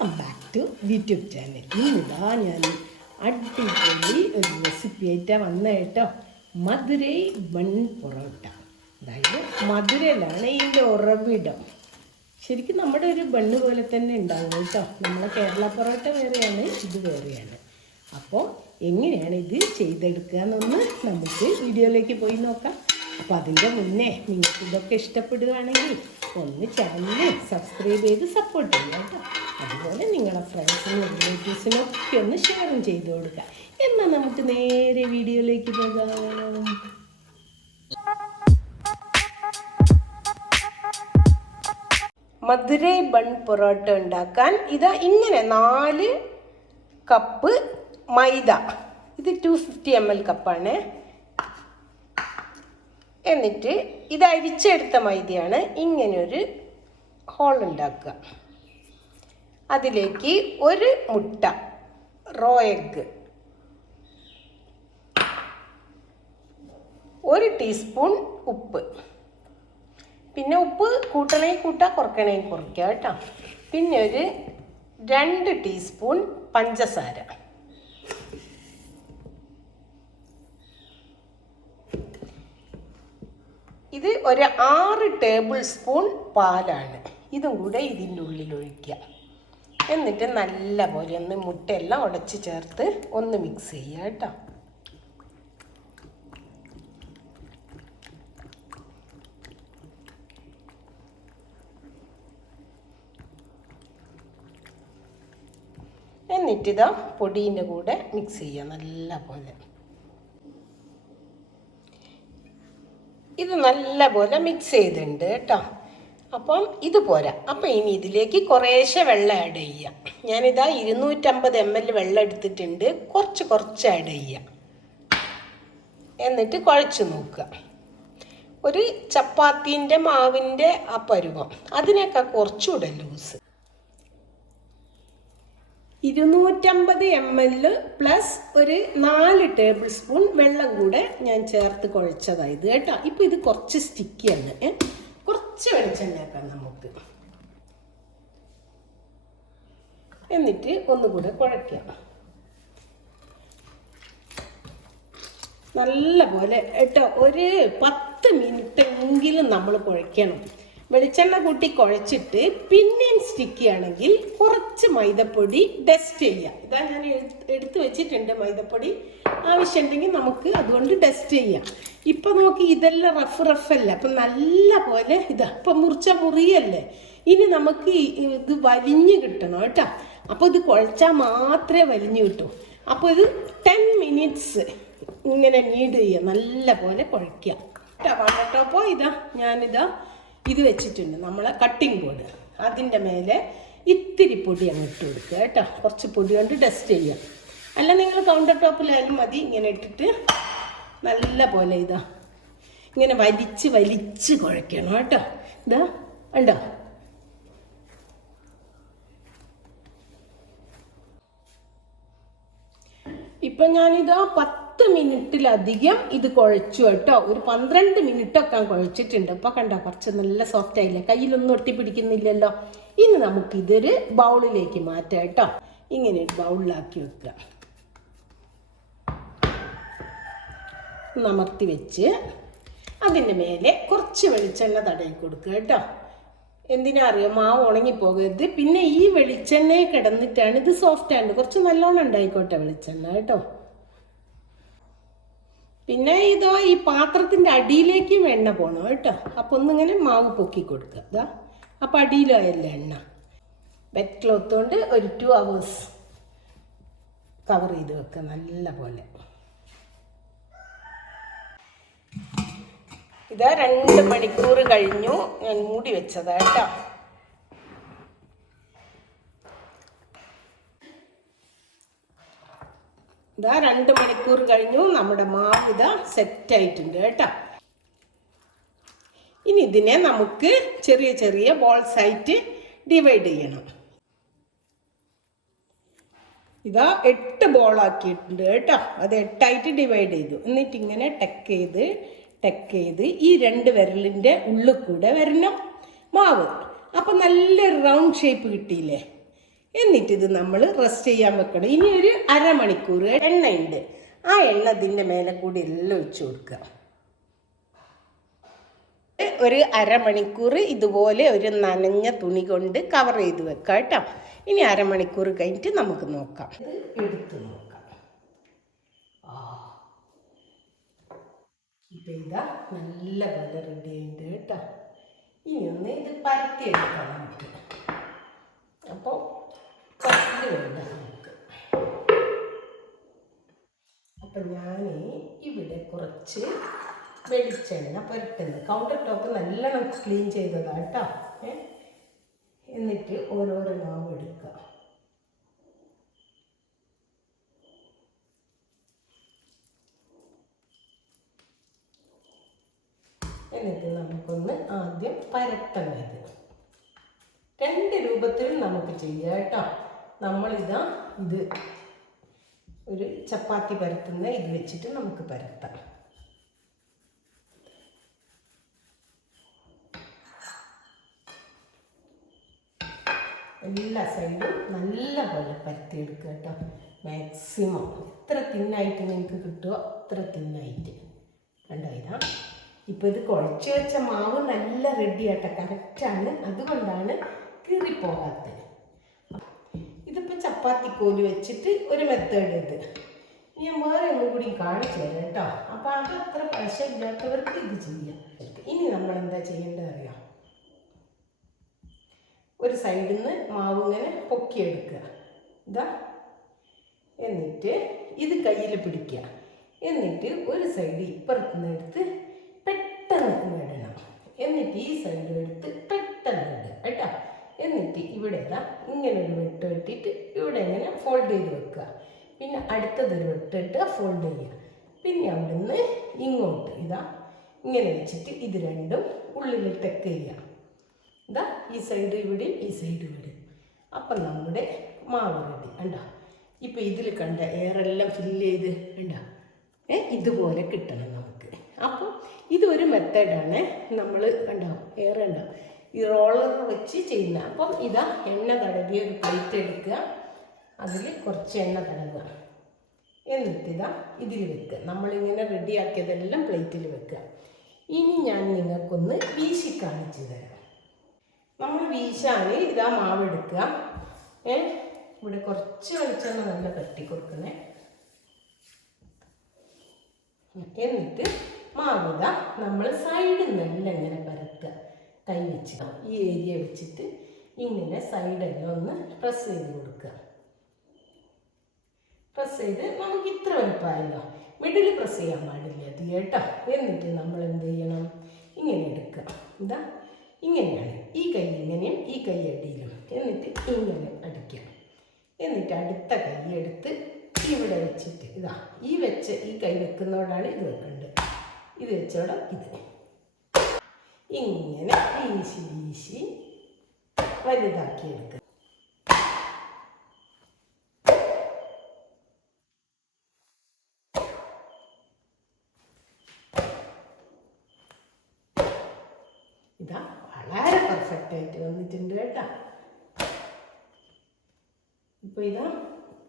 Welcome back to VTube channel. ഇന്നിതാ ഞാൻ അടിപൊളി ഒരു റെസിപ്പി ആയിട്ടാണ് വന്ന കേട്ടോ. മധുരൈ ബൺ പൊറോട്ട. അതായത് മധുരയിലാണ് ഇതിൻ്റെ ഉറവിടം. ശരിക്കും നമ്മുടെ ഒരു ബണ്ണ് പോലെ തന്നെ ഉണ്ടാകും കേട്ടോ. നമ്മളെ കേരള പൊറോട്ട വേറെയാണ്, ഇത് വേറെയാണ്. അപ്പോൾ എങ്ങനെയാണ് ഇത് ചെയ്തെടുക്കുക എന്നൊന്ന് നമുക്ക് വീഡിയോയിലേക്ക് പോയി നോക്കാം. അപ്പോൾ അതിൻ്റെ മുന്നേ നിങ്ങൾക്ക് ഇതൊക്കെ ഇഷ്ടപ്പെടുകയാണെങ്കിൽ ഒന്ന് ചാനൽ സബ്സ്ക്രൈബ് ചെയ്ത് സപ്പോർട്ട് ചെയ്യുക കേട്ടോ. അതുപോലെ നിങ്ങളുടെ ഫ്രണ്ട്സിനും റിലേറ്റീവ്സിനും ഒക്കെ ഒന്ന് ഷെയറും ചെയ്ത് കൊടുക്കുക. എന്നാൽ നമുക്ക് നേരെ വീഡിയോയിലേക്ക് പോകാം. മധുരൈ ബൺ പൊറോട്ട ഉണ്ടാക്കാൻ ഇതാ ഇങ്ങനെ 4 കപ്പ് മൈദ, ഇത് 250 ml കപ്പാണ്. എന്നിട്ട് ഇത് അരിച്ചെടുത്ത മൈദയാണ്. ഇങ്ങനൊരു ഹോൾ ഉണ്ടാക്കുക. അതിലേക്ക് ഒരു മുട്ട, റോ എഗ്, 1 ടീസ്പൂൺ ഉപ്പ്, പിന്നെ ഉപ്പ് കൂട്ടണമെങ്കിൽ കൂട്ടാം, കുറയ്ക്കണമെങ്കിൽ കുറയ്ക്കുക കേട്ടോ. പിന്നെ ഒരു 2 ടീസ്പൂൺ പഞ്ചസാര, ഇത് ഒരു 6 ടേബിൾ സ്പൂൺ പാലാണ്. ഇതും കൂടെ ഇതിൻ്റെ ഉള്ളിൽ ഒഴിക്കുക. എന്നിട്ട് നല്ലപോലെ ഒന്ന് മുട്ടയെല്ലാം ഉടച്ച് ചേർത്ത് ഒന്ന് മിക്സ് ചെയ്യുക കേട്ടോ. എന്നിട്ടിതാ പൊടീൻ്റെ കൂടെ മിക്സ് ചെയ്യുക നല്ലപോലെ. ഇത് നല്ലപോലെ മിക്സ് ചെയ്തിട്ടുണ്ട് കേട്ടോ. അപ്പം ഇത് പോരാ. അപ്പം ഇനി ഇതിലേക്ക് കുറേശ്ശെ വെള്ളം ആഡ് ചെയ്യുക. ഞാനിതാ 250 ml വെള്ളം എടുത്തിട്ടുണ്ട്. കുറച്ച് ആഡ് ചെയ്യുക. എന്നിട്ട് കുഴച്ച് നോക്കുക. ഒരു ചപ്പാത്തീൻ്റെ മാവിൻ്റെ ആ പരുവം, അതിനേക്കാൾ കുറച്ചുകൂടെ ലൂസ്. 250 ml പ്ലസ് ഒരു 4 ടേബിൾ സ്പൂൺ വെള്ളം കൂടെ ഞാൻ ചേർത്ത് കുഴച്ചതായത് കേട്ടോ. ഇപ്പം ഇത് കുറച്ച് സ്റ്റിക്കിയാണ്. കുറച്ച് വെളിച്ചെണ്ണയാക്കാം നമുക്ക്. എന്നിട്ട് ഒന്നുകൂടെ കുഴയ്ക്കാം നല്ലപോലെ കേട്ടോ. ഒരു 10 മിനിറ്റ് എങ്കിലും നമ്മൾ കുഴയ്ക്കണം. വെളിച്ചെണ്ണ കൂട്ടി കുഴച്ചിട്ട് പിന്നെയും സ്റ്റിക്കി ആണെങ്കിൽ കുറച്ച് മൈദപ്പൊടി ഡസ്റ്റ് ചെയ്യാം. ഇതാ ഞാൻ എടുത്ത് വെച്ചിട്ടുണ്ട് മൈദപ്പൊടി. ആവശ്യമുണ്ടെങ്കിൽ നമുക്ക് അതുകൊണ്ട് ഡസ്റ്റ് ചെയ്യാം. ഇപ്പം നോക്കി ഇതെല്ലാം റഫല്ല. അപ്പം നല്ല പോലെ ഇതാ ഇപ്പം മുറിച്ച മുറിയല്ലേ. ഇനി നമുക്ക് ഇത് വലിഞ്ഞ് കിട്ടണം കേട്ടോ. അപ്പോൾ ഇത് കുഴച്ചാൽ മാത്രമേ വലിഞ്ഞ് കിട്ടൂ. അപ്പോൾ ഇത് 10 മിനിറ്റ്സ് ഇങ്ങനെ നീഡ് ചെയ്യുക. നല്ല പോലെ കുഴയ്ക്കുക കേട്ടോ. വണ്ണട്ടപ്പോൾ ഇതാ ഞാനിതാ ഇത് വെച്ചിട്ടുണ്ട്, നമ്മളെ കട്ടിംഗ് ബോർഡ്. അതിൻ്റെ മേലെ ഇത്തിരി പൊടി അങ്ങ് ഇട്ട് കൊടുക്കുക കേട്ടോ. കുറച്ച് പൊടി കൊണ്ട് ഡസ്റ്റ് ചെയ്യുക. അല്ല നിങ്ങൾ കൗണ്ടർ ടോപ്പിലായാലും മതി. ഇങ്ങനെ ഇട്ടിട്ട് നല്ല പോലെ ഇതാ ഇങ്ങനെ വലിച്ച് കുഴയ്ക്കണം കേട്ടോ. ഇതാ ഉണ്ടോ. ഇപ്പം ഞാനിതാ 10 മിനിറ്റിലധികം ഇത് കുഴച്ചു കേട്ടോ. ഒരു 12 മിനിറ്റൊക്കെ കുഴച്ചിട്ടുണ്ട്. അപ്പോൾ കണ്ടോ കുറച്ച് നല്ല സോഫ്റ്റ് ആയില്ലേ, കയ്യിലൊന്നും ഒട്ടിപ്പിടിക്കുന്നില്ലല്ലോ. ഇനി നമുക്കിതൊരു ബൗളിലേക്ക് മാറ്റാം കേട്ടോ. ഇങ്ങനെ ഒരു ബൗളിലാക്കി വെക്കുക. അമർത്തി വെച്ച് അതിൻ്റെ മേലെ കുറച്ച് വെളിച്ചെണ്ണ തടയി കൊടുക്കുക കേട്ടോ. എന്തിനാ അറിയാം, മാവ് ഉണങ്ങിപ്പോകരുത്. പിന്നെ ഈ വെളിച്ചെണ്ണയെ കിടന്നിട്ടാണ് ഇത് സോഫ്റ്റ് ആണ്. കുറച്ച് നല്ലോണം ഉണ്ടായിക്കോട്ടെ വെളിച്ചെണ്ണ കേട്ടോ. പിന്നെ ഇതോ ഈ പാത്രത്തിൻ്റെ അടിയിലേക്കും എണ്ണ പോകണം കേട്ടോ. അപ്പോൾ ഒന്നിങ്ങനെ മാവ് പൊക്കി കൊടുക്കുക. ഇതാ അപ്പോൾ അടിയിലായല്ല എണ്ണ. വെറ്റ് ക്ലോത്ത് കൊണ്ട് ഒരു 2 hours കവർ ചെയ്ത് വെക്കുക നല്ല പോലെ. ഇതാ 2 മണിക്കൂർ കഴിഞ്ഞു. ഞാൻ മൂടി വെച്ചതാ കേട്ടോ. ഇതാ 2 മണിക്കൂർ കഴിഞ്ഞു. നമ്മുടെ മാവ് ഇതാ സെറ്റായിട്ടുണ്ട് കേട്ടോ. ഇനി ഇതിനെ നമുക്ക് ചെറിയ ചെറിയ ബോൾസ് ആയിട്ട് ഡിവൈഡ് ചെയ്യണം. ഇതാ 8 ബോളാക്കിയിട്ടുണ്ട് കേട്ടോ. അത് 8 ആയിട്ട് ഡിവൈഡ് ചെയ്തു. എന്നിട്ട് ഇങ്ങനെ ടക്ക് ചെയ്ത് ഈ 2 വിരലിൻ്റെ ഉള്ളിൽ കൂടെ വരണം മാവ്. അപ്പം നല്ലൊരു റൗണ്ട് ഷേപ്പ് കിട്ടിയില്ലേ. എന്നിട്ട് ഇത് നമ്മൾ റെസ്റ്റ് ചെയ്യാൻ വെക്കണം. ഇനി ഒരു അരമണിക്കൂർ എണ്ണ ഉണ്ട്, ആ എണ്ണ ഇതിൻ്റെ മേലെ കൂടി എല്ലാം ഒഴിച്ചു കൊടുക്കുക. ഒരു അരമണിക്കൂർ ഇതുപോലെ ഒരു നനഞ്ഞ തുണി കൊണ്ട് കവർ ചെയ്ത് വെക്കാം കേട്ടോ. ഇനി അരമണിക്കൂർ കഴിഞ്ഞിട്ട് നമുക്ക് നോക്കാം. ഇത് എടുത്ത് നോക്കാം. ഇപ്പം ഇതാ നല്ല പോലെ റെഡി ആയിട്ട് കേട്ടോ. ഇനി ഒന്ന് ഇത് പരത്തിയെടുക്കാം നമുക്ക്. അപ്പോൾ പരത്തി വേണ്ട നമുക്ക്. അപ്പം ഞാൻ ഇവിടെ കുറച്ച് വെളിച്ചെണ്ണ പുരട്ടുന്നത്, കൗണ്ടർ ടോപ്പ് നല്ലോണം ക്ലീൻ ചെയ്തതാണ് കേട്ടോ. എന്നിട്ട് ഓരോരോ മാവ് എടുക്കുക. എന്നിട്ട് നമുക്കൊന്ന് ആദ്യം പരത്തണം. ഇത് രണ്ട് രൂപത്തിൽ നമുക്ക് ചെയ്യാം കേട്ടോ. നമ്മളിതാ ഇത് ഒരു ചപ്പാത്തി പരത്തുന്ന ഇത് വെച്ചിട്ട് നമുക്ക് പരത്താം. എല്ലാ സൈഡും നല്ല പോലെ പരത്തിയെടുക്കുക കേട്ടോ. മാക്സിമം എത്ര തിന്നായിട്ട് നിങ്ങൾക്ക് കിട്ടുമോ അത്ര തിന്നായിട്ട് കണ്ടോ. ഇതാ ഇപ്പോൾ ഇത് കുഴച്ച് വെച്ച മാവ് നല്ല റെഡി ആട്ടോ, കറക്റ്റാണ്. അതുകൊണ്ടാണ് കീറിപ്പോകാത്തത്. ഇതിപ്പോൾ ചപ്പാത്തി കോല് വെച്ചിട്ട് ഒരു മെത്തേഡ് ഇത് ഞാൻ വേറെ ഒന്നും കൂടി കാണിച്ചു തരാം കേട്ടോ. അപ്പോൾ അത് അത്ര പശയില്ലാത്തവർക്ക് ഇത് ചെയ്യാം. ഇനി നമ്മൾ എന്താ ചെയ്യേണ്ടത് അറിയാം. ഒരു സൈഡിൽ നിന്ന് മാവ് ഇങ്ങനെ പൊക്കിയെടുക്കുക. ഇതാ, എന്നിട്ട് ഇത് കയ്യിൽ പിടിക്കുക. എന്നിട്ട് ഒരു സൈഡ് ഇപ്പുറത്തുനിന്ന് എടുത്ത് പെട്ടെന്ന് ഇടണം. എന്നിട്ട് ഈ സൈഡ് എടുത്ത് പെട്ടെന്ന് ഇടുക കേട്ടോ. എന്നിട്ട് ഇവിടെ ഇതാ ഇങ്ങനെ ഒരു വെട്ട് വെട്ടിയിട്ട് ഇവിടെ ഇങ്ങനെ ഫോൾഡ് ചെയ്ത് വെക്കുക. പിന്നെ അടുത്തതൊരു വെട്ടിട്ട് ഫോൾഡ് ചെയ്യുക. പിന്നെ അവിടെ നിന്ന് ഇങ്ങോട്ട് ഇതാ ഇങ്ങനെ വെച്ചിട്ട് ഇത് രണ്ടും ഉള്ളിൽ ടെക്ക് ചെയ്യുക. ഇതാ ഈ സൈഡ് ഇവിടെ, ഈ സൈഡ് ഇവിടെ. അപ്പം നമ്മുടെ മാവ് റെഡി കണ്ടോ. ഇപ്പം ഇതിൽ കണ്ട എയറെല്ലാം ഫില്ല് ചെയ്ത് കണ്ടോ, ഇതുപോലെ കിട്ടണം നമുക്ക്. അപ്പോൾ ഇതൊരു മെത്തേഡാണ്. നമ്മൾ കണ്ടോ എയർ ഉണ്ടോ ഈ റോളർ വെച്ച് ചെയ്യുന്ന. അപ്പം ഇതാ എണ്ണ തടവിയ ഒരു പ്ലേറ്റ് എടുക്കുക, അതിൽ കുറച്ച് എണ്ണ തടവുക. എന്നിട്ടിതാ ഇതിൽ വെക്കുക. നമ്മളിങ്ങനെ റെഡിയാക്കിയതെല്ലാം പ്ലേറ്റിൽ വെക്കുക. ഇനി ഞാൻ നിങ്ങൾക്കൊന്ന് വീശി കാണിച്ചു തരാം. നമ്മൾ വീശാൻ ഇതാ മാവ് എടുക്കുക. ഇവിടെ കുറച്ച് വെളിച്ചെണ്ണ നല്ല കട്ടി കൊടുക്കണേ. എന്നിട്ട് മാവിത നമ്മൾ സൈഡിൽ നിന്നെല്ലാം ഇങ്ങനെ പരത്തുക. കൈ വെച്ച് ഈ ഏരിയ വെച്ചിട്ട് ഇങ്ങനെ സൈഡെല്ലാം ഒന്ന് പ്രസ് ചെയ്ത് കൊടുക്കുക. പ്രസ് ചെയ്ത് നമുക്ക് ഇത്ര വലുപ്പമായല്ലോ, മിഡിൽ പ്രസ് ചെയ്യാൻ പാടില്ല അത് കേട്ടോ. എന്നിട്ട് നമ്മൾ എന്ത് ചെയ്യണം, ഇങ്ങനെ എടുക്കുക. ഇതാ ഇങ്ങനെയാണ്, ഈ കൈ ഇങ്ങനെയും ഈ കൈ അടിയിലും. എന്നിട്ട് ഇങ്ങനെ അടിക്കുക. എന്നിട്ട് അടുത്ത കൈ എടുത്ത് ഇവിടെ വെച്ചിട്ട് ഇതാ ഈ കൈ വെക്കുന്നതോടാണ് ഇത് വെക്കേണ്ടത്. ഇത് വെച്ചോടെ ഇത് ഇങ്ങനെ വീശി വീശി വലുതാക്കിയെടുക്കുക. ഇതാ വളരെ പെർഫെക്റ്റ് ആയിട്ട് വന്നിട്ടുണ്ട് കേട്ടോ. ഇപ്പോൾ ഇതാ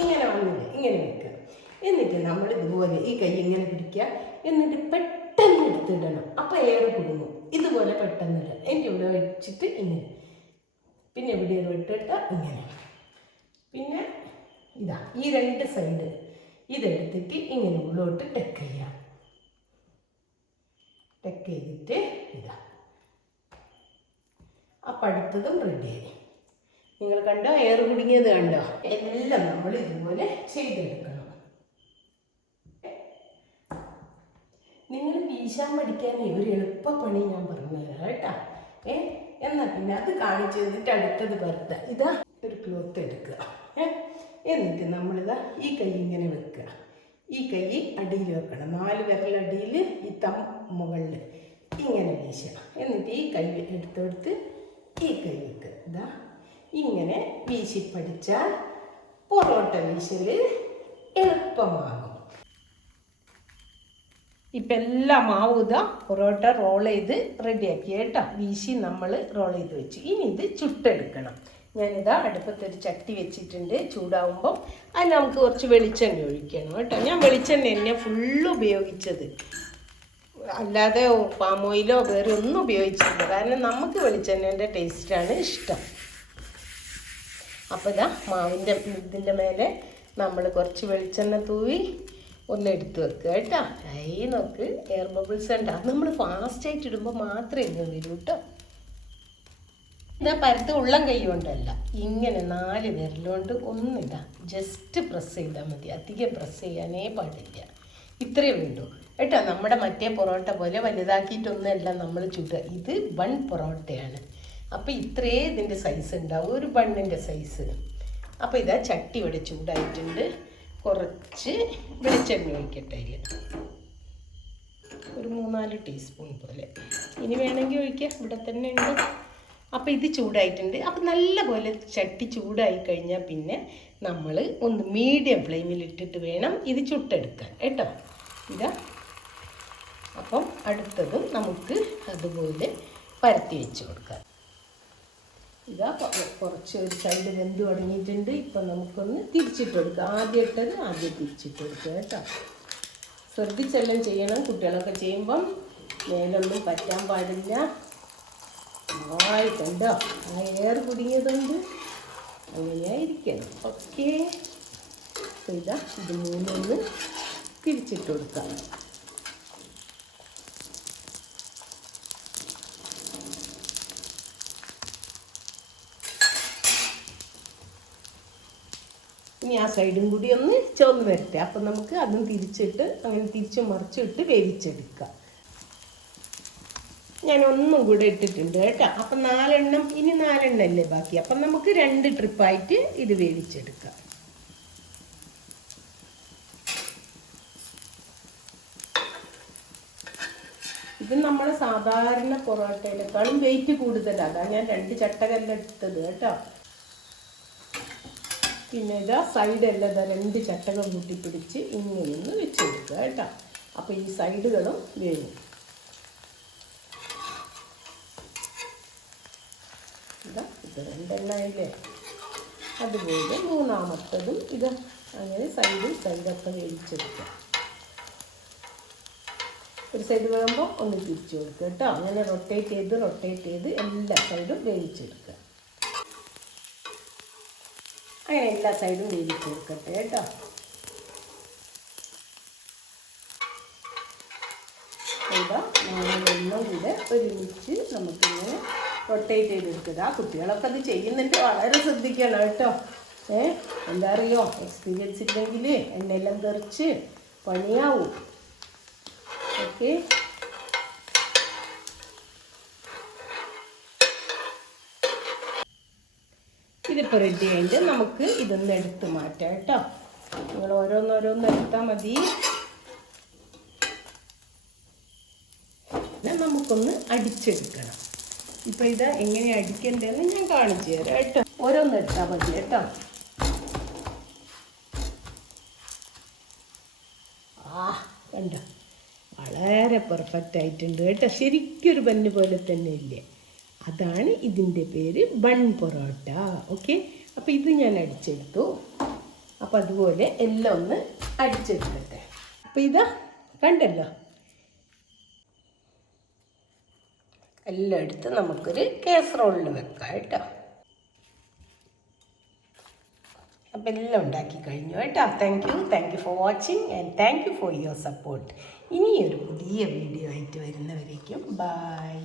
ഇങ്ങനെ വന്നില്ലേ, ഇങ്ങനെ വെക്കുക. എന്നിട്ട് നമ്മൾ ഇതുപോലെ ഈ കൈ ഇങ്ങനെ പിടിക്കുക. എന്നിട്ട് പെട്ടെന്ന് എടുത്തിടണം. അപ്പോൾ എയർ കുടുങ്ങും. ഇതുപോലെ പെട്ടെന്ന് ഇടുക. എൻ്റെ ഇവിടെ വെച്ചിട്ട് ഇങ്ങനെ, പിന്നെ ഇവിടെ വിട്ടിട്ട് ഇങ്ങനെ. പിന്നെ ഇതാ ഈ രണ്ട് സൈഡ് ഇതെടുത്തിട്ട് ഇങ്ങനെ ഉള്ളോട്ട് ടെക്ക് ചെയ്യുക. ടെക്ക് ചെയ്തിട്ട് ഇതാ അപ്പം അടുത്തതും റെഡിയായി. നിങ്ങൾ കണ്ടോ എയർ കുടുങ്ങിയത് കണ്ടോ. എല്ലാം നമ്മൾ ഇതുപോലെ ചെയ്തെടുക്കണം. നിങ്ങൾ വീശാൻ പഠിക്കാൻ ഒരു എളുപ്പപ്പണി ഞാൻ പറഞ്ഞുതരാം കേട്ടോ. എന്നാൽ പിന്നെ അത് കാണിച്ചു തന്നിട്ട് അടുത്തത് പരത്തുക. ഇതാ ഒരു ക്ലോത്ത് എടുക്കുക. എന്നിട്ട് നമ്മളിതാ ഈ കൈ ഇങ്ങനെ വെക്കുക. ഈ കൈ അടിയിൽ വെക്കണം. 4 വിരലടിയിൽ, ഈ മുകളിൽ ഇങ്ങനെ വീശുക. എന്നിട്ട് ഈ കൈ എടുത്തെടുത്ത് ഈ കൈ വെക്കുക. ഇതാ ഇങ്ങനെ വീശി പഠിച്ചാൽ പൊറോട്ട വീശൽ എളുപ്പമാകും. ഇപ്പം എല്ലാ മാവും ഇതാ പൊറോട്ട റോൾ ചെയ്ത് റെഡിയാക്കി കേട്ടോ. വീശി നമ്മൾ റോൾ ചെയ്ത് വെച്ചു. ഇനി ഇത് ചുട്ടെടുക്കണം. ഞാനിതാ അടുപ്പത്തൊരു ചട്ടി വെച്ചിട്ടുണ്ട്. ചൂടാവുമ്പോൾ അതിൽ നമുക്ക് കുറച്ച് വെളിച്ചെണ്ണ ഒഴിക്കണം കേട്ടോ. ഞാൻ വെളിച്ചെണ്ണ തന്നെ ഫുള്ള് ഉപയോഗിച്ചത്, അല്ലാതെ പാം ഓയിലോ വേറെ ഒന്നും ഉപയോഗിച്ചില്ല. കാരണം നമുക്ക് വെളിച്ചെണ്ണേൻ്റെ ടേസ്റ്റാണ് ഇഷ്ടം. അപ്പോൾ ഇതാ മാവിൻ്റെ ഇതിൻ്റെ മേലെ നമ്മൾ കുറച്ച് വെളിച്ചെണ്ണ തൂവി ഒന്ന് എടുത്ത് വെക്കുക കേട്ടോ. നോക്ക് എയർ ബബിൾസ് ഉണ്ടാ. നമ്മൾ ഫാസ്റ്റായിട്ട് ഇടുമ്പോൾ മാത്രമേ ഇങ്ങനെ വരൂ കേട്ടോ. ഇതാ പരത്ത് ഉള്ളം കൈ കൊണ്ടല്ല, ഇങ്ങനെ 4 വിരലുകൊണ്ട് ഒന്നിടാ, ജസ്റ്റ് പ്രസ് ചെയ്താൽ മതി. അധികം പ്രസ് ചെയ്യാനേ പാടില്ല. ഇത്രയേ വേണ്ടൂ കേട്ടോ. നമ്മുടെ മറ്റേ പൊറോട്ട പോലെ വലുതാക്കിയിട്ടൊന്നുമല്ല നമ്മൾ ചുടുക. ഇത് ബൺ പൊറോട്ടയാണ്. അപ്പോൾ ഇത്രയേ ഇതിൻ്റെ സൈസ് ഉണ്ടാവും, ഒരു ബണ്ണിൻ്റെ സൈസ്. അപ്പോൾ ഇതാ ചട്ടി ഇവിടെ ചൂടായിട്ടുണ്ട്. കുറച്ച് വെളിച്ചെണ്ണ ഒഴിക്കട്ടെ. അതിൽ ഒരു 3-4 ടീസ്പൂൺ പോലെ. ഇനി വേണമെങ്കിൽ ഒഴിക്കുക, ഇവിടെ തന്നെ ഉണ്ട്. അപ്പോൾ ഇത് ചൂടായിട്ടുണ്ട്. അപ്പോൾ നല്ലപോലെ ചട്ടി ചൂടായി കഴിഞ്ഞാൽ പിന്നെ നമ്മൾ ഒന്ന് മീഡിയം ഫ്ലെയിമിൽ ഇട്ടിട്ട് വേണം ഇത് ചുട്ടെടുക്കാൻ കേട്ടോ. ഇതാ അപ്പം അടുത്തതും നമുക്ക് അതുപോലെ പരത്തി വെച്ച് കൊടുക്കാം. ഇതാ കുറച്ച് ഒരു സൈഡ് വെന്ത് തുടങ്ങിയിട്ടുണ്ട്. ഇപ്പം നമുക്കൊന്ന് തിരിച്ചിട്ട് കൊടുക്കാം. ആദ്യം ഇട്ടത് ആദ്യം തിരിച്ചിട്ട് കൊടുക്കുക കേട്ടോ. ശ്രദ്ധിച്ചെല്ലാം ചെയ്യണം. കുട്ടികളൊക്കെ ചെയ്യുമ്പം മേലൊന്നും പറ്റാൻ പാടില്ല. കണ്ടോ, ആ എയർ കുടുങ്ങിയതുകൊണ്ട് അങ്ങനെയായിരിക്കണം. ഓക്കെ, ഇതാ ഇത് 3 തിരിച്ചിട്ട് കൊടുക്കാം. ഇനി ആ സൈഡും കൂടി ഒന്ന് ചുവന്ന് വരട്ടെ. അപ്പം നമുക്ക് അതും തിരിച്ചിട്ട് അങ്ങനെ തിരിച്ചും മറിച്ചിട്ട് വേവിച്ചെടുക്കാം. ഞാൻ ഒന്നും കൂടെ ഇട്ടിട്ടുണ്ട് കേട്ടോ. അപ്പം 4 എണ്ണം, ഇനി 4 എണ്ണം അല്ലേ ബാക്കി. അപ്പം നമുക്ക് 2 ട്രിപ്പായിട്ട് ഇത് വേവിച്ചെടുക്കാം. ഇത് നമ്മൾ സാധാരണ പൊറോട്ടയിലേക്കാളും വെയിറ്റ് കൂടുതലാണ്. അതാണ് ഞാൻ 2 ചട്ടകല്ല് എടുത്തത് കേട്ടോ. പിന്നെ ഇതാ സൈഡെല്ലാം ഇതാ 2 ചട്ടകം കൂട്ടിപ്പിടിച്ച് ഇങ്ങനെയൊന്ന് വെച്ചെടുക്കുക കേട്ടോ. അപ്പോൾ ഈ സൈഡുകളും വേവും. ഇതാ ഇത് 2 എണ്ണയില്ലേ, അതുപോലെ 3-മത്തതും ഇത് അങ്ങനെ സൈഡൊക്കെ വേവിച്ചെടുക്കുക. ഒരു സൈഡ് വേകുമ്പോൾ ഒന്ന് തിരിച്ചു കൊടുക്കുക കേട്ടോ. അങ്ങനെ റൊട്ടേറ്റ് ചെയ്ത് എല്ലാ സൈഡും വേവിച്ചെടുക്കുക. അങ്ങനെ എല്ലാ സൈഡും വേവിച്ച് കൊടുക്കട്ടെ കേട്ടോ. ഇതാ 4 എണ്ണം കൂടെ ഒരുമിച്ച് നമുക്കിങ്ങനെ റൊട്ടേറ്റ് ചെയ്തെടുക്കുക. ആ കുട്ടികളൊക്കെ അത് ചെയ്യുന്നുണ്ട്, വളരെ ശ്രദ്ധിക്കണം കേട്ടോ. എന്താ അറിയോ, എക്സ്പീരിയൻസ് ഇല്ലെങ്കിൽ എണ്ണയെല്ലാം തെറിച്ച് പണിയാവും. ഓക്കെ, ഇതിപ്പോൾ റെഡി ആയിട്ട് നമുക്ക് ഇതൊന്ന് എടുത്ത് മാറ്റാം കേട്ടോ. നിങ്ങൾ ഓരോന്നോരോന്ന് എടുത്താൽ മതി. നമുക്കൊന്ന് അടിച്ചെടുക്കണം. ഇപ്പോൾ ഇത് എങ്ങനെ അടിക്കേണ്ടതെന്ന് ഞാൻ കാണിച്ചു തരാം കേട്ടോ. ഓരോന്ന് എടുത്താൽ മതി കേട്ടോ. കണ്ടോ, വളരെ പെർഫെക്റ്റ് ആയിട്ടുണ്ട് കേട്ടോ. ശരിക്കൊരു ബണ്ണ് പോലെ തന്നെ ഇല്ലേ, അതാണ് ഇതിൻ്റെ പേര് ബൺ പൊറോട്ട. ഓക്കെ, അപ്പോൾ ഇത് ഞാൻ അടിച്ചെടുത്തു. അപ്പോൾ അതുപോലെ എല്ലാം ഒന്ന് അടിച്ചെടുക്കട്ടെ. അപ്പോൾ ഇതാ കണ്ടല്ലോ, എല്ലാം എടുത്ത് നമുക്കൊരു കാസറോളിൽ വെക്കാം കേട്ടോ. അപ്പം എല്ലാം ഉണ്ടാക്കി കഴിഞ്ഞു കേട്ടോ. Thank you for watching and thank you for your support. ഇനിയൊരു പുതിയ വീഡിയോ ആയിട്ട് വരുന്നവരേക്കും ബൈ.